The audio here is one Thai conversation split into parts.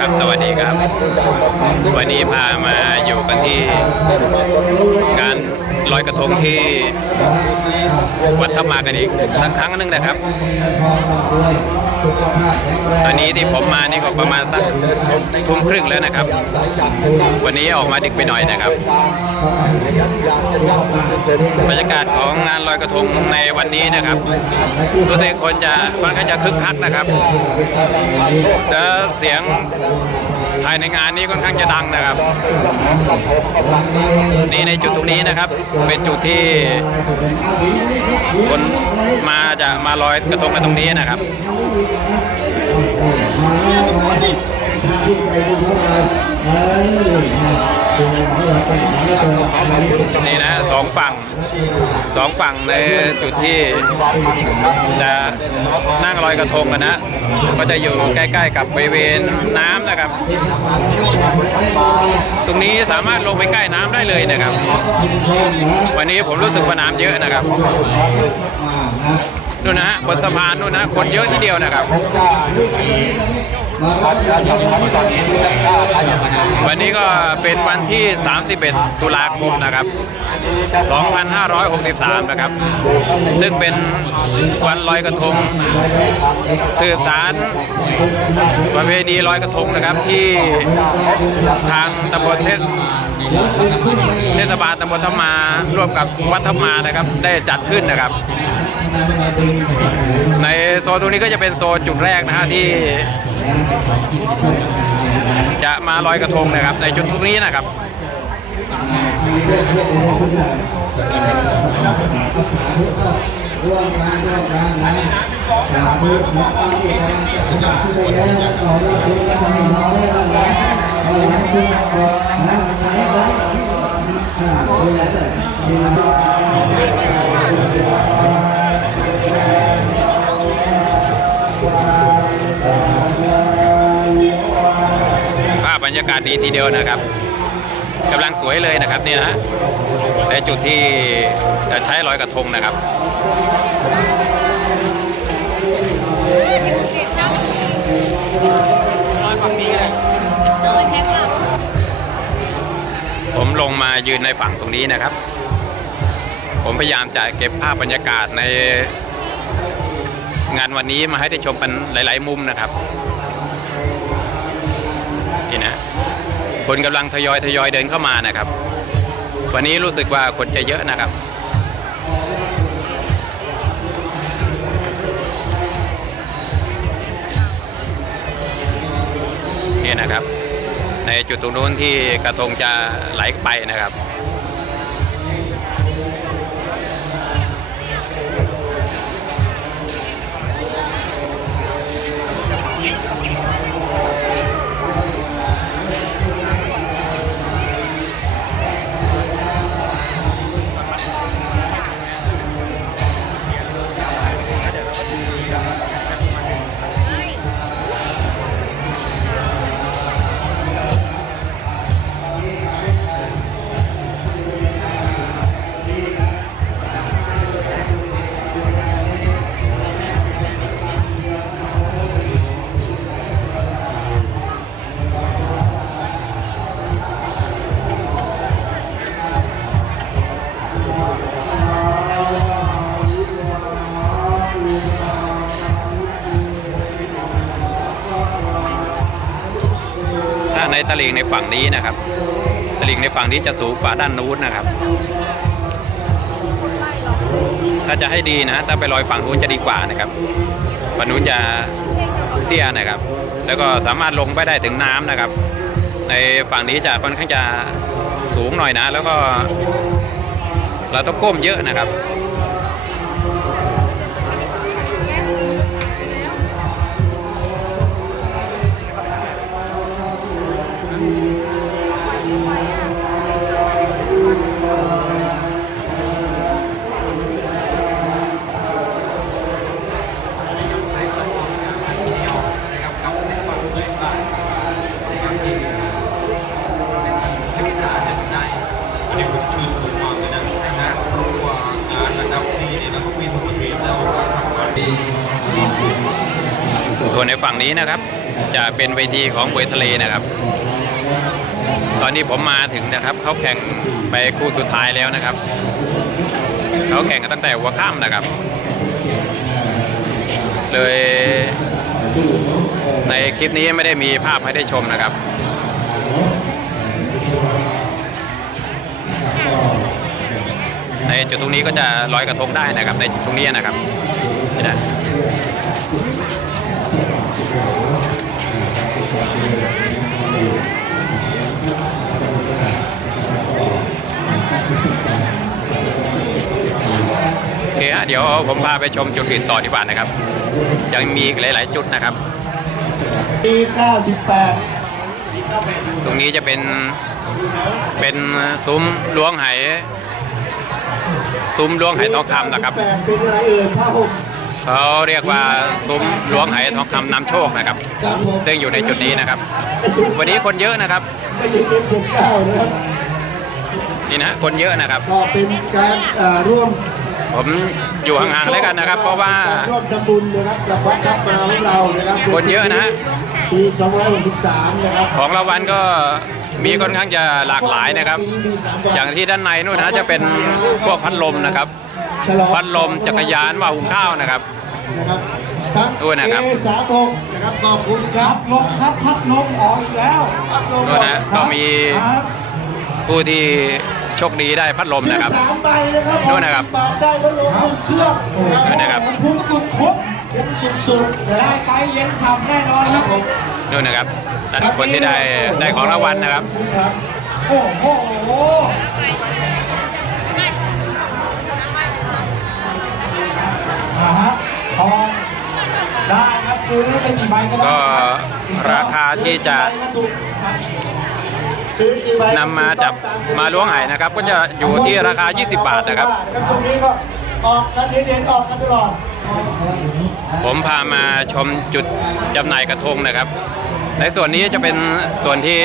ครับสวัสดีครับ วันนี้พามาอยู่กันที่การ ลอยกระทงที่วัดทับมากันอีกสักครั้งหนึงนะครับตอนนี้ที่ผมมานี่ก็ประมาณสักทุ่มครึ่งแล้วนะครับ วันนี้ออกมาดึกไปหน่อยนะครับ บรรยากาศของงานลอยกระทงในวันนี้นะครับรู้สึกคนจะค่อนข้างจะคึกคักนะครับแล้วเสียงภายในงานนี้ค่อนข้างจะดังนะครับ นี่ในจุดตรงนี้นะครับเป็นจุดที่คนมาจะมาลอยกระทงกันตรงนี้นะครับ นี่นะสองฝั่งสองฝั่งในจุดที่จะนั่งลอยกระทงกันนะ ก็จะอยู่ใกล้ๆกับบริเวณน้ำนะครับ ตรงนี้สามารถลงไปใกล้น้ำได้เลยนะครับ วันนี้ผมรู้สึกว่าน้ำเยอะนะครับนู่นนะฮะบนสะพานนู่นนะคนเยอะที่เดียวนะครับ วันนี้ก็เป็นวันที่ 31 ตุลาคมนะครับ 2563 นะครับ ซึ่งเป็นวันลอยกระทง สืบสารประเพณีลอยกระทงนะครับที่ทางตำบลเทศเทศบาลตำบลธรรมาร่วมกับวัดธรรมานะครับ ได้จัดขึ้นนะครับ ในโซนตรงนี้ก็จะเป็นโซนจุดแรกนะฮะที่ จะมาลอยกระทงนะครับ ในจุดตรงนี้นะครับร่วมงานร่วมงานนะจากมือ บรรยากาศดีทีเดียวนะครับกำลังสวยเลยนะครับนี่นะในจุดที่จะใช้ลอยกระทงนะครับผมลงมายืนในฝั่งตรงนี้นะครับ ผมพยายามจะเก็บภาพบรรยากาศในงานวันนี้มาให้ได้ชมกันหลาย ๆ มุมนะครับ นี่นะคนกำลังทยอยทยอยเดินเข้ามานะครับ วันนี้รู้สึกว่าคนจะเยอะนะครับ นี่นะครับ ในจุดตรงนู้นที่กระทงจะไหลไปนะครับ ตลิ่งในฝั่งนี้นะครับตลิ่งในฝั่งนี้จะสูงกว่าด้านนู้นนะครับ ถ้าจะให้ดีนะถ้าไปลอยฝั่งนู้นจะดีกว่านะครับฝั่งนู้นจะเตี้ยนะครับ แล้วก็สามารถลงไปได้ถึงน้ำนะครับ ในฝั่งนี้จะค่อนข้างจะสูงหน่อยนะ แล้วก็เราต้องก้มเยอะนะครับ ฝั่งนี้นะครับ จะเป็นเวทีของมวยทะเลนะครับ ตอนนี้ผมมาถึงนะครับเขาแข่งไปคู่สุดท้ายแล้วนะครับเขาแข่งกันตั้งแต่หัวค่ำนะครับ เลยในคลิปนี้ไม่ได้มีภาพให้ได้ชมนะครับในจุดตรงนี้ก็จะลอยกระทงได้นะครับในจุดตรงนี้นะครับนี่นะ ฮะเดี๋ยวผมพาไปชมจุดอื่นต่อดีกว่านะครับ ยังมีอีกหลาย ๆ จุดนะครับ ปี98ตรงนี้จะเป็นเป็นซุ้มล้วงไหซุ้มล้วงไหทองคำนะครับแปดเป็นอะไรเอ่ยผ้าห่มเขาเรียกว่าซุ้มล้วงไหทองคำนำโชคนะครับครับผมซึ่งอยู่ในจุดนี้นะครับ วันนี้คนเยอะนะครับไม่ใช่เอ็มเจ็ดเก้านะครับนี่นะคนเยอะนะครับก็เป็นการเอ่อร่วม ผมอยู่ห่างๆแล้วกันนะครับ เพราะว่าร่วมทำบุญนะครับกับวัดทับมาของเรานะครับคนเยอะนะปี263นะครับของรางวัลก็มีค่อนข้างจะหลากหลายนะครับปีนี้มีสามวันอย่างที่ด้านในนู่นนะจะเป็นพวกพัดลมนะครับฉลองพัดลมจักรยานว่าหุงข้าวนะครับนะครับทั้งดูนะครับ A36 นะครับขอบคุณครับลมครับพัดลมออกอีกแล้วพัดลมนู่นนะก็มีครับผู้ที่ โชคดีได้พัดลมนะครับซื้อสามใบนะครับนู่นนะครับ60บาทได้พัดลมหนึ่งเครื่องนู่นนะครับ คุ้มสุดคุ้มคุ้มสุดๆได้ไปเย็นฉ่ำแน่นอนครับผมนู่นนะครับนั่นคนที่ได้ได้ของรางวัลนะครับขอณครับโอ้โหอ่าฮะทองได้ครับซื้อไปกี่ใบก็ได้ก็ราคาที่จะซื้อกี่ใบ นำมาจับมาล้วงไหนะครับ ก็จะอยู่ที่ราคา 20 บาทนะครับตรงนี้ก็ออกกันเด่นๆออกกันตลอดผมพามาชมจุดจำหน่ายกระทงนะครับ ในส่วนนี้จะเป็นส่วนที่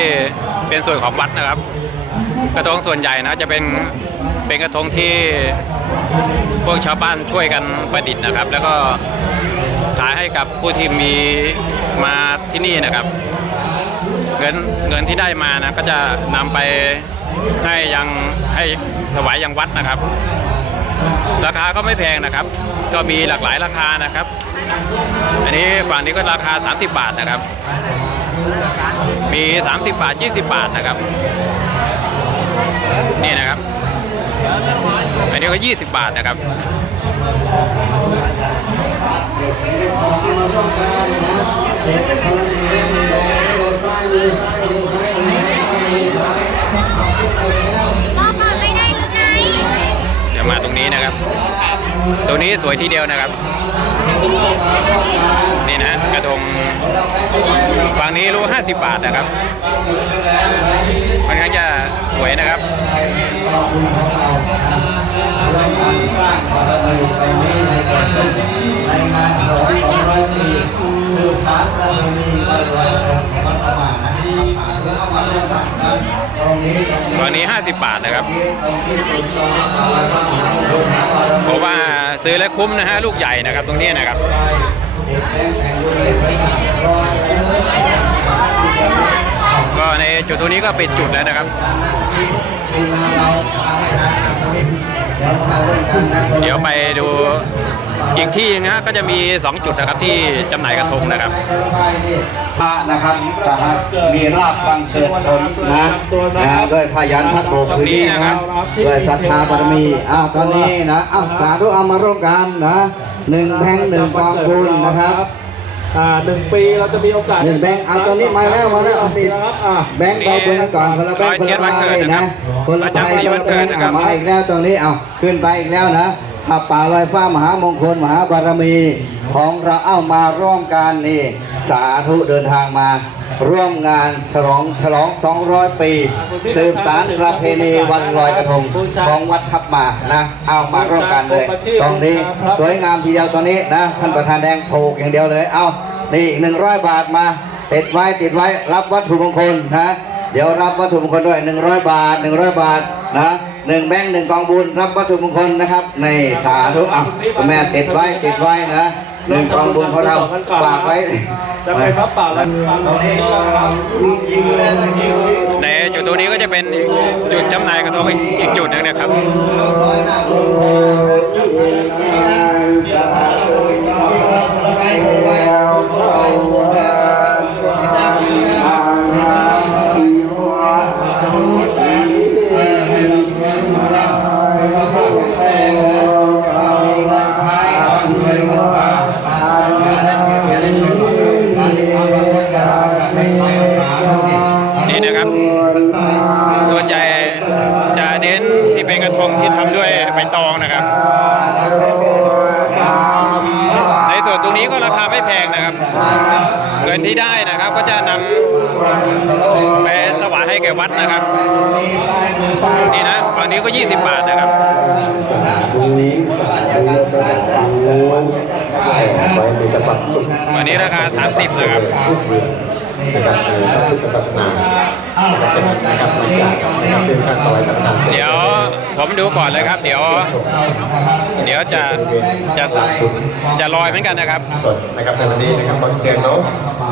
เป็นส่วนของวัดนะครับ กระทงส่วนใหญ่นะจะเป็นเป็นกระทงที่พวกชาวบ้านช่วยกันประดิษฐ์นะครับ แล้วก็ขายให้กับผู้ที่มีมาที่นี่นะครับ เงินเงินที่ได้มานะก็จะนำไปให้ยังให้ถวายยังวัดนะครับ ราคาก็ไม่แพงนะครับ ก็มีหลากหลายราคานะครับ อันนี้ฝั่งนี้ก็ราคา 30 บาทนะครับ มี 30 บาท 20 บาทนะครับ นี่นะครับ อันนี้ก็ 20 บาทนะครับบอกก่อนไม่ได้หรือไง เดี๋ยวมาตรงนี้นะครับ ตรงนี้สวยทีเดียวนะครับ นี่นะกระทงฝั่งนี้รู้50 บาทนะครับค่อนข้างจะสวยนะครับในงานฉลอง200ปีสืบสานประเพณีวันลอยกระทงวัด ตรงนี้ตรงนี้ 50 บาทนะครับ เพราะว่าซื้อแล้วคุ้มนะฮะลูกใหญ่นะครับตรงนี้นะครับก็ในจุดตรงนี้ก็ปิดจุดแล้วนะครับ เดี๋ยวไปดูอีกที่นึงฮะก็จะมี 2 จุดนะครับที่จำหน่ายกระทงนะครับ พระนะครับนะฮะมีราบบังเกิดผลนะนะด้วยพยันพัดโบกคือนี้นะด้วยศรัทธาบารมีอ้าวตอนนี้นะอ้าวสาธุเอามาร่วมกันนะหนึ่งแพงหนึ่งกองบุญนะครับอ่าหนึ่งปีเราจะมีโอกาสหนึ่งแบงค์เอาตอนนี้มาแล้วมาแล้วปีแล้วครับอ่าแบงค์ใบบุญก่อนคนละแบงค์คนละใบนะคนละใบคนละแบงค์อะมาอีกแล้วตรงนี้เอาขึ้นไปอีกแล้วนะผ้าป่าลอยฟ้ามหามงคลมหาบารมีของเราเอามาร่วมกันนี่ สาธุเดินทางมา ร่วมงานฉลองฉลอง 200 ปี สืบสารประเพณีวันลอยกระทงของวัดทับมานะเอามาร่วมกันเลย ตรงนี้สวยงามทีเดียวตรงนี้นะท่านประธานแดงถูกอย่างเดียวเลย เอานี่อีก100บาทมาติดไว้ติดไว้รับวัตถุมงคลนะเดี๋ยวรับวัตถุมงคลด้วย 100 บาท 100 บาทนะหนึ่งแบงค์หนึ่งกองบุญรับวัตถุมงคลนะครับในสาธุอะคุณแม่ติดไว้ติดไว้นะ หนึ่งกองบุญของเราสองกันก่อนฝากไว้จะเป็นพระป่าและปางตรงนี้เชื่อนะครับยิงเลยนะยิงเลยในจุดตรงนี้ก็จะเป็นอีกจุดจำหน่ายกระทงอีกอีกจุดหนึ่งนะครับ 20 บาทนะครับวันนี้ราคา 30นะครับ นะครับในพระพุทธศาสนานะครับเป็นนะครับมาจากนะครับเป็นการถวายสังฆทานเดี๋ยวผมดูก่อนเลยครับ เดี๋ยว เดี๋ยวจะจะจะลอยเหมือนกันนะครับสดนะครับในวันนี้นะครับขอเชิญน้อง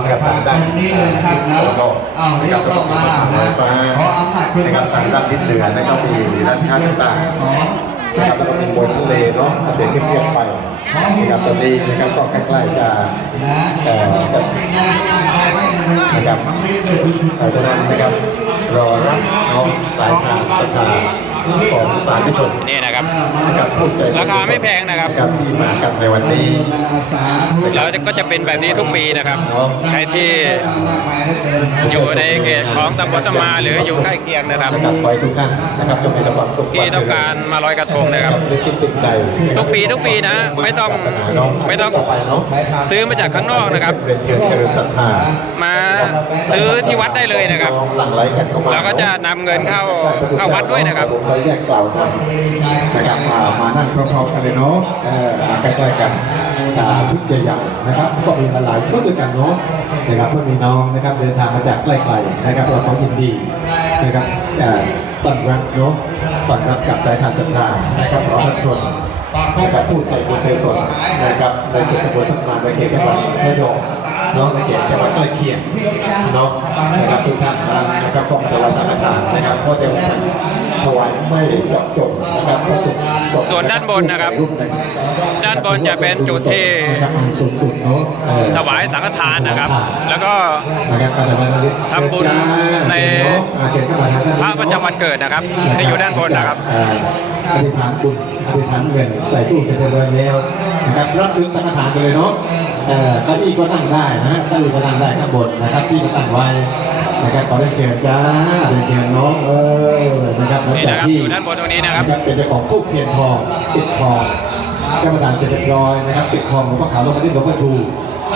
นะครับทางด้านนี้เลยนะครับแล้วอ้าวยกเข้ามานะขออำนาจคุณนะครับทางด้านทิศเหนือนะครับมีร้านค้างต่างนะครับแล้วก็มีบนทะเลเนาะทะเลที่เรียบไปนะครับตอนนี้นะครับก็ใกล้ๆจะนะเอ่อจะ นะครับเพราะฉะนั้นนะครับรอรับน้องสายทานศรัทธา ของสาธุชนนี่นะครับนะครับผู้ใจราคาไม่แพงนะครับนะครับที่มากันในวันนี้แล้วก็จะเป็นแบบนี้ทุกปีนะครับใครที่อยู่ในเขตของตำบลตำมาหรืออยู่ใกล้เคียงนะครับนะครับขอให้ทุกท่านนะครับจงมีแต่ความสุขที่ต้องการมาลอยกระทงนะครับนึกคิดติดใจทุกปีทุกปีนะ ไม่ต้องไม่ต้องต่อไปเนาะซื้อมาจากข้างนอกนะครับเรียนเชิญเจริญศรัทธามาซื้อที่วัดได้เลยนะครับน้องหลั่งไหลกันเข้ามาแล้วก็จะนำเงินเข้าเข้าวัดด้วยนะครับผมขอแยกกล่าวทำนะครับมามานั่งพร้อมๆกันเลยเนาะใกล้ๆกันอ่าชุดใหญ่นะครับก็มีหลายชุดด้วยกันเนาะนะครับเพื่อมีน้องนะครับเดินทางมาจากใกล้ๆนะครับเราขอยินดีนะครับต้อนรับเนาะต้อนรับกับสายทานศรัทธานะครับขอท่านชนนะครับผู้ใจบุญใจสนนะครับในเขตตำบลทับมาในเขตจังหวัดระยองเนาะในเขตจังหวัดใกล้เคียงเนาะนะครับทุกท่านนะครับก็จะรับสังฆทานนะครับเพราะท่าน วายไม่เจาะจงนะครับพระสุขสดส่วนด้านบนนะครับ ด้านบนจะเป็นจุดที่นะครับสูงสุดเนาะเออถวายสังฆทานนะครับ แล้วก็นะครับก็จะมาทำบุญในอ่าเชิญเข้ามาทางด้านพระนี้ประจำวันเกิดนะครับที่อยู่ด้านบนนะครับเอ่ออธิษฐานบุญอธิษฐานเงินใส่ตู้เสร็จเรียบร้อยแล้วนะครับรับถึงสังฆทานไปเลยเนาะเอ่อเก้าอี้ก็นั่งได้นะฮะเก้าอี้ก็นั่งได้ข้างบนนะครับที่ก็ตั้งไว้ นะครับขอเรียนเชิญจ้าเรียนเชิญน้องเออนะครับหลังนี่จากนะครับที่อยู่ด้านบนตรงนี้นะครับ เป็นเจ้าของทูบเทียนทองปิดทองกรรมการเสร็จเรียบร้อยนะครับปิดทองหลวงพ่อขาวลงมาที่หลวงพ่อชู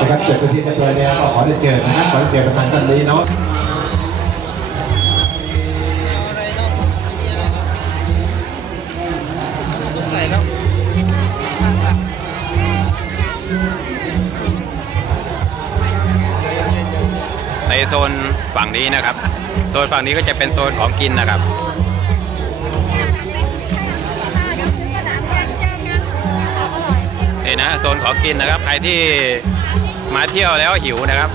นะครับเสร็จไปนที่เรียบร้อยแล้วก็ขอเรียนเชิญนะครับขอเรียนเชิญประธานท่านนี้เนาะ โซนฝั่งนี้นะครับ โซนฝั่งนี้ก็จะเป็นโซนของกินนะครับ นี่นะโซนของกินนะครับ ใครที่มาเที่ยวแล้วหิวนะครับ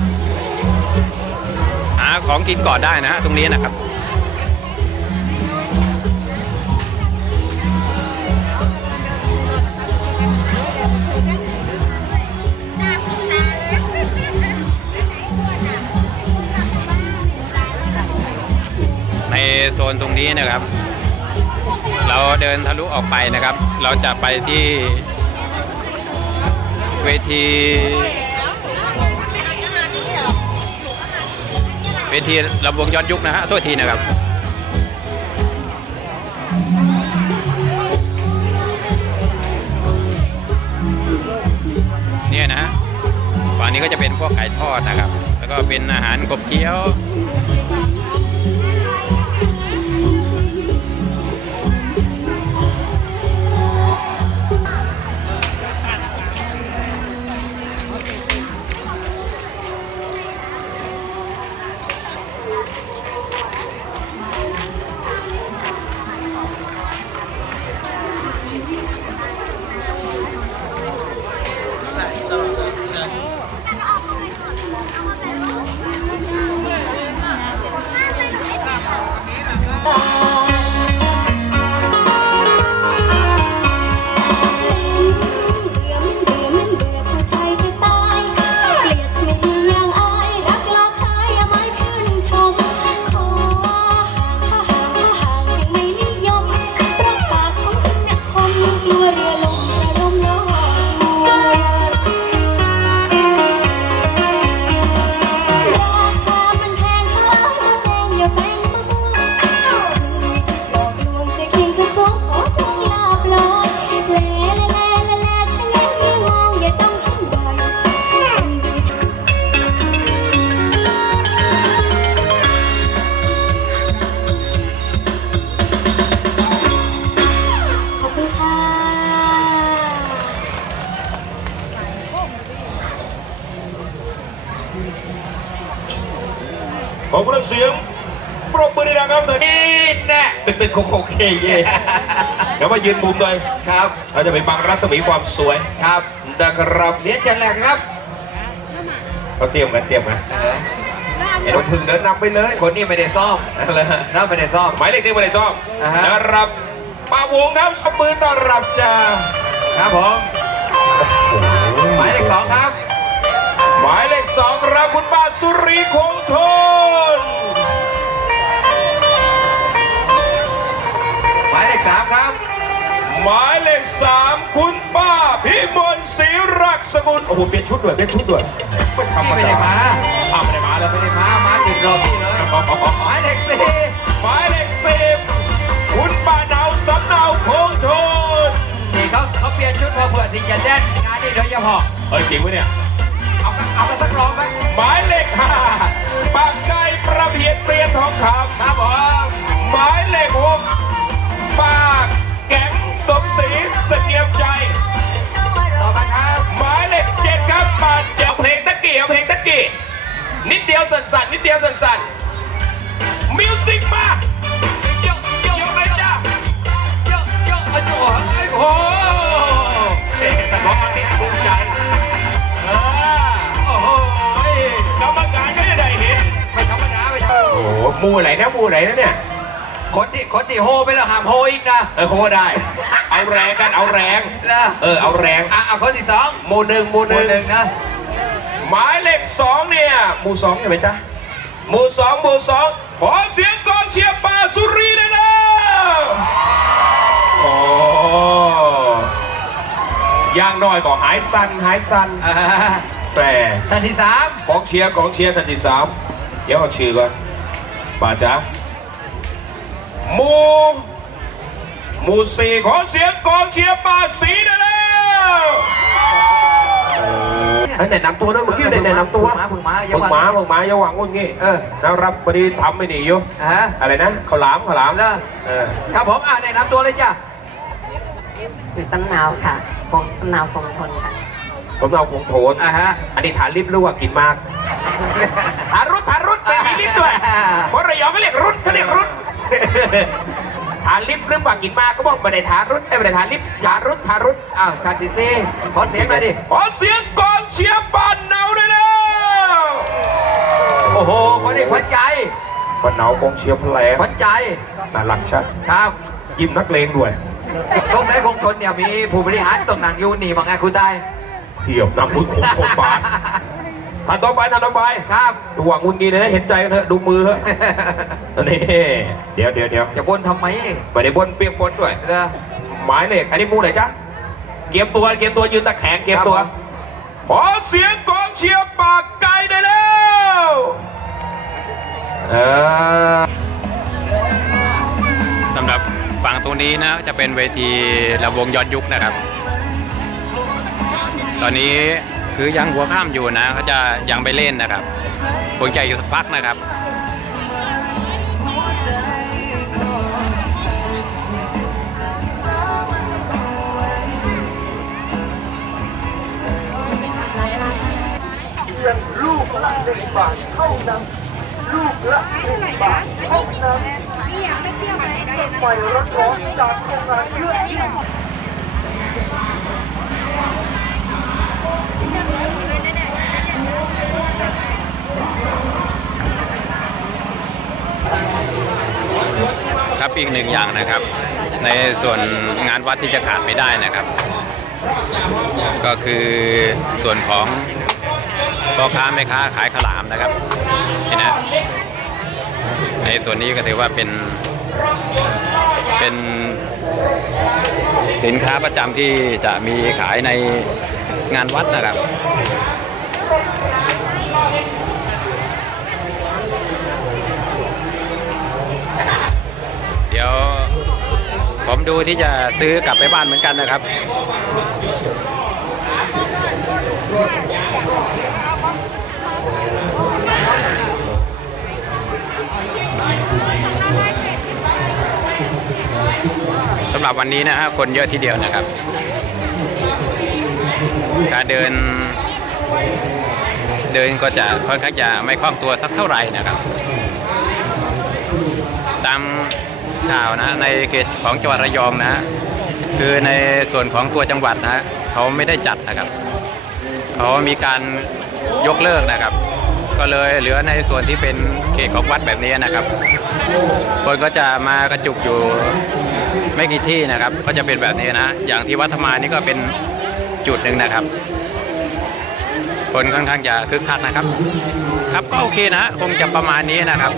หาของกินก่อนได้นะฮะตรงนี้นะครับ โซนตรงนี้นะครับ เราเดินทะลุออกไปนะครับ เราจะไปที่เวทีเวทีลำวงย้อนยุคนะฮะโทษทีนะครับเนี่ยนะฮะฝั่งนี้ก็จะเป็นพวกไก่ทอดนะครับ แล้วก็เป็นอาหารกบเคี้ยว เสียงปรบมือดังๆครับเลยนี่แน่เป็นเป็นโคโคเคเย่เดี๋ยวมายืนมุมเลยครับเราจะไปบังรัศมีความสวยครับนะครับเหรียญจันแหลกครับเขาเตรียมกันเตรียมกันไอ้น้องพึ่งเดินนำไปเลย คนนี้ไม่ได้ซ่อมอะไรฮะน้าไม่ได้ซ่อมหมายเลขนี้ไม่ได้ชอบอ่าฮะนะครับป้าวงครับสบมือต้อนรับจ้าครับผมหมายเลขสองครับ หมายเลขสองครับคุณป้าสุรีคงทนหมายเลขสามครับ หมายเลขสามคุณป้าพิมลศรีรักษกุลโอ้โหเปลี่ยนชุดด้วยเปลี่ยนชุดด้วยไม่ธรรมไม่ดาได้มาอ้าวไม่ได้มาแล้วไม่ได้มามาติดรอบนี่เลยหมายเลขสี่หมายเลขสิบคุณป้าเนาสำเนาคงทนนี่เขาเขาเปลี่ยนชุดมาเพื่อที่จะแดนงานนี้โดยเฉพาะเอ้ยจริงปะเนี่ย เอากันเอากันสักรอบไหมหมายเลขห้าปากไก่ประเพียนเปลี่ยนทองคำครับผมหมายเลขหกปากแก๊งสมศรีเสงี่ยมใจ ต่อมาครับหมายเลขเจ็ดครับมาเจาเพลงตะกี้เอาเพลงตะกี้นิดเดียวสั่นๆนิดเดียวสั่นๆมิวสิกมาโยกโยกยกเลยจ้าโยกโยกโยกโอ้โหโอ้เด็กแต่ของมัน อ้โหมูไหนนะมูไหนนะเนี่ย คนที่คนที่โฮไปแล้วห้ามโฮอีกนะเออโคได้ เอาแรงกันเอาแรง นะเออเอาแรงอะเอาคนที่สองหมูหนึ่งหมูหหมู่นึ่งหนึ่งนะหมายเลขสองเนี่ยหมู่สองใช่ไหมจ๊ะหมู่สองหมู่สองขอเสียงกองเชียร์ป่าสุรีได้แล้วโอ้อย่างน้อยก็หายสันหายสันอ่าแต่ท่านที่สามกองเชียร์กองเชียร์ท่านที่สามเดี๋ยวเอาชื่อก่อน ป่าจ๊ะหมู่หมู่สี่ขอเสียงกองเชียร์ป่าสีได้แล้วเฮ้ยแนะนำตัวด้วยเมื่อกี้ได้แนะนำตัวมาพึ่งมาอย่ามึงว่าหมามึงหมาอย่าหวังงุ่นงี้เออแล้วรับพอดีทำไม่หนีอยู่ฮะอะไรนะข้าวหลามข้าวหลามแล้วเออครับผมอ่าแนะนำตัวเลยจ้ะคือต้นนาวค่ะของต้นนาวของทนค่ะผมเอาผงโถนอ่าฮะอันนี้ทานลิฟต์หรือว่ากินมากทานรุดทานรุ ดไม่มีลิฟต์ด้วยเพราะระยองก็เรียกรุดเขาเรียกรุดทานลิฟต์หรือว่ากินมากก็บอกไม่ได้ทานรุดไม่ได้ทานลิฟต์ทานรุดทานรุดอ้าวท่านที่สี่ขอเสียงหน่อยดิขอเสียงกองเชียร์บ้านเนาได้แล้วโอ้โหคนนี้ขวัญใจบ้านเนากองเชียร์แผลงขวัญใจน่ารักชัดครับยิ้มนักเลงด้วยสงสัยคงชนเนี่ยมีผู้บริหารตรงหนังยูนี่บางไงคุณได้เทียบน้ำมือคงคงบาน ท่านต่อไปท่านต่อไปครับดูหวังงุนงี้เลยนะเห็นใจกันเถอะดูมือเถอะนี่เดี๋ยวเดี๋ยวเดี๋ยวจะบนทำไมไปในบนเปียกฝนด้วยเด้อหมายเลขอันนี้มูไหนจ๊ะเกียมตัวเกียมตัวยืนตะแคงเกียมตัวครับขอเสียงกองเชียร์ปากไก่ได้แล้วเออสำหรับฝั่งตรงนี้นะจะเป็นเวทีระวงย้อนยุคนะครับ ตอนนี้ คือยังหัวข้ามอยู่นะเขาจะยังไปเล่นนะครับหัวใจอยู่สักพักนะครับลูกละหนึ่งบาทเข้าน้ำลูกละหนึ่งบาทเท่านั้นไฟร้อนจากโรงงานเลือดเยี่ยม ครับอีกหนึ่งอย่างนะครับ ในส่วนงานวัดที่จะขาดไม่ได้นะครับ ก็คือส่วนของพ่อค้าแม่ค้าขายขาวหลามนะครับนี่นะในส่วนนี้ก็ถือว่าเป็น เป็นสินค้าประจำที่จะมีขายในงานวัดนะครับ เดี๋ยวผมดูที่จะซื้อกลับไปบ้านเหมือนกันนะครับ สำหรับวันนี้นะฮะคนเยอะทีเดียวนะครับ การเดิน เดินก็จะค่อนข้างจะไม่คล่องตัวสักเท่าไหร่นะครับ ตามข่าวนะในเขตของจังหวัดระยองนะ คือในส่วนของตัวจังหวัดนะเขาไม่ได้จัดนะครับเขามีการยกเลิกนะครับ ก็เลยเหลือในส่วนที่เป็นเขตของวัดแบบนี้นะครับ คนก็จะมากระจุกอยู่ไม่กี่ที่นะครับ ก็จะเป็นแบบนี้นะ อย่างที่วัดธรรมานี่ก็เป็นจุดหนึ่งนะครับ คนค่อนข้างจะคึกคักนะครับ ครับก็โอเคนะ คงจะประมาณนี้นะครับ